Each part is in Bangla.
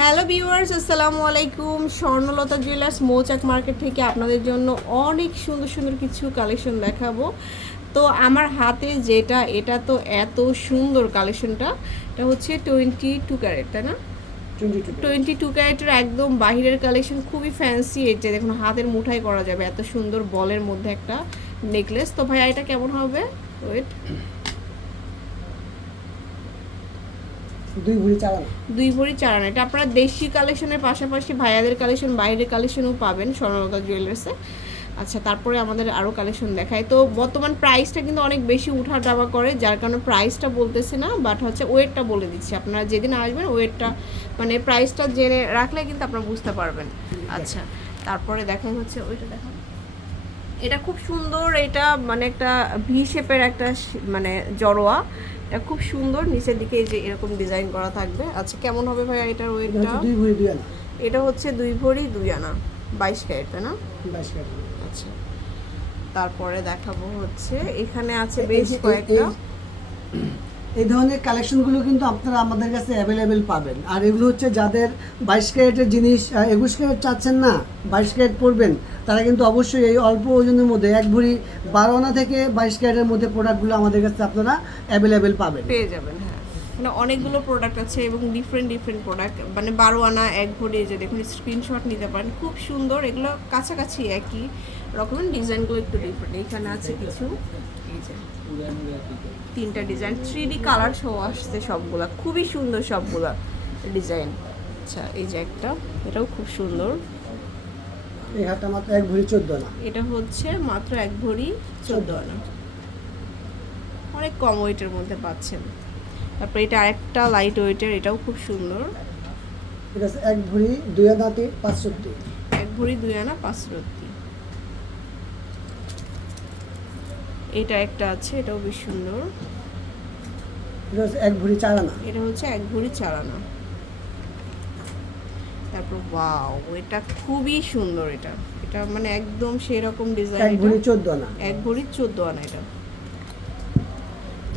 হ্যালো ভিউয়ার্স আসসালামু আলাইকুম। স্বর্ণলতা জুয়েলার্স মৌচাক মার্কেট থেকে আপনাদের জন্য অনেক সুন্দর সুন্দর কিছু কালেকশন দেখাবো। তো আমার হাতে যেটা এটা তো এত সুন্দর কালেকশনটা এটা হচ্ছে টোয়েন্টি টু ক্যারেট তাই না? টোয়েন্টি টু ক্যারেটের একদম বাহিরের কালেকশন খুবই ফ্যান্সি এই যে দেখুন হাতের মুঠাই করা যাবে এত সুন্দর বলের মধ্যে একটা নেকলেস তো ভাই এটা কেমন হবে? ওয়েট দুই ভরি চালানো। দুই ভরি চার আনা এটা আপনারা দেশি কালেকশনের পাশাপাশি ভাইয়াদের কালেকশন, বাইরের কালেকশনও পাবেন স্বর্ণলতা জুয়েলার্সে আচ্ছা তারপরে আমাদের আরও কালেকশন দেখায় তো বর্তমান প্রাইসটা কিন্তু অনেক বেশি উঠা টাবা করে, যার কারণে প্রাইসটা বলতেছে না বাট হচ্ছে ওয়েটটা বলে দিচ্ছি। আপনারা যেদিন আসবেন ওয়েটটা মানে প্রাইসটা জেনে রাখলে কিন্তু আপনারা বুঝতে পারবেন। আচ্ছা তারপরে দেখাই হচ্ছে, ওইটা দেখা এটা খুব সুন্দর এটা মানে একটা ভি শেপের একটা মানে জড়োয়া। এটা খুব সুন্দর নিচের দিকে এই যে এরকম ডিজাইন করা থাকবে। আচ্ছা কেমন হবে ভাই এটার ওয়েটটা? এটা হচ্ছে দুই ভরি দুই আনা বাইশ ক্যারেট তাই না? বাইশ ক্যারেট। আচ্ছা। তারপরে দেখাবো হচ্ছে এখানে আছে বেশ কয়েকটা। এই- ধরনের কালেকশনগুলো কিন্তু আপনারা আমাদের কাছে অ্যাভেলেবেল পাবেন। আর এগুলো হচ্ছে যাদের বাইশ ক্যারেটের জিনিস একুশ ক্যারেট চাচ্ছেন না, বাইশ ক্যারেট পড়বেন তারা কিন্তু অবশ্যই এই অল্প ওজনের মধ্যে, এক ভরি বারো আনা থেকে বাইশ ক্যারেটের মধ্যে প্রোডাক্টগুলো আমাদের কাছে আপনারা অ্যাভেলেবেল পাবেন। পেয়ে যাবেন। মানে অনেকগুলো প্রোডাক্ট আছে এবং ডিফারেন্ট ডিফারেন্ট প্রোডাক্ট মানে বারো আনা এক ভরি এই যে দেখুন স্ক্রিনশট নিতে পারেন। খুব সুন্দর এগুলো কাছাকাছি একই রকমের ডিজাইনগুলো একটু ডিফারেন্ট এখানে আছে কিছু এই যে তিনটা ডিজাইন। থ্রি ডি কালার সহ আসছে সবগুলা খুবই সুন্দর সবগুলা ডিজাইন। আচ্ছা এই যে একটা এটাও খুব সুন্দর। এই মাত্র এক ভরি চোদ্দ আনা এটা হচ্ছে মাত্র এক ভরি চোদ্দ আনা। অনেক কম ওয়েটের মধ্যে পাচ্ছেন। তারপরে এটা আরেকটা লাইট ওয়েটের এটাও খুব সুন্দর। এটা এক ভরি দুই আনাতে পাঁচষট্টি। এক ভরি দুই আনা পাঁচ রত্তি এটা একটা আছে এটাও বেশ সুন্দর। এটা হচ্ছে এক ভরি চার আনা। এটা হচ্ছে এক ভরি চার আনা। তারপর ওয়াও এটা খুবই সুন্দর এটা। এটা মানে একদম সেরকম ডিজাইন এক ভরি চোদ্দ আনা। এক ভরি চোদ্দ আনা এটা।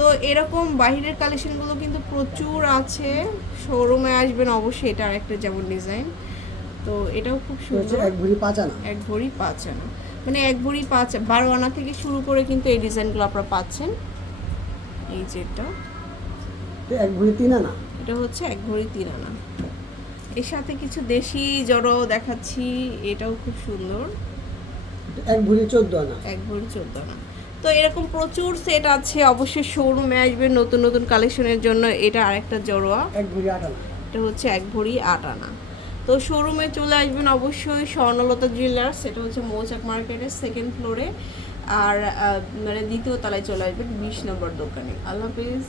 তো এরকম বাহিরের কালেকশনগুলো কিন্তু প্রচুর আছে। শোরুমে আসবেন অবশ্যই এটা আরেকটা যেমন ডিজাইন তো এটাও খুব সুন্দর। এক ভরি পাঁচ আনা। এক ভরি পাঁচ আনা। মানে এক ভরি পাঁচ বারো আনা থেকে শুরু করে কিন্তু এই ডিজাইনগুলো আপনারা পাচ্ছেন। এই যে এটা। এক ভরি তিন আনা। এটা হচ্ছে এক ভরি তিন আনা। এর সাথে কিছু দেশি জড়ো দেখাচ্ছি এটাও খুব সুন্দর। এক ভরি চোদ্দ আনা। এক ভরি চোদ্দ আনা। তো এরকম প্রচুর সেট আছে। অবশ্যই শোরুমে আসবে নতুন নতুন কালেকশনের জন্য। এটা আরেকটা জড়োয়া। এটা হচ্ছে এক ভরি আট আনা। তো শোরুমে চলে আসবেন অবশ্যই স্বর্ণলতা জুয়েলার্স সেটা হচ্ছে মৌচাক মার্কেটের সেকেন্ড ফ্লোরে আর মানে দ্বিতীয় তলায় চলে আসবেন বিশ নম্বর দোকানে। আল্লাহ হাফিজ।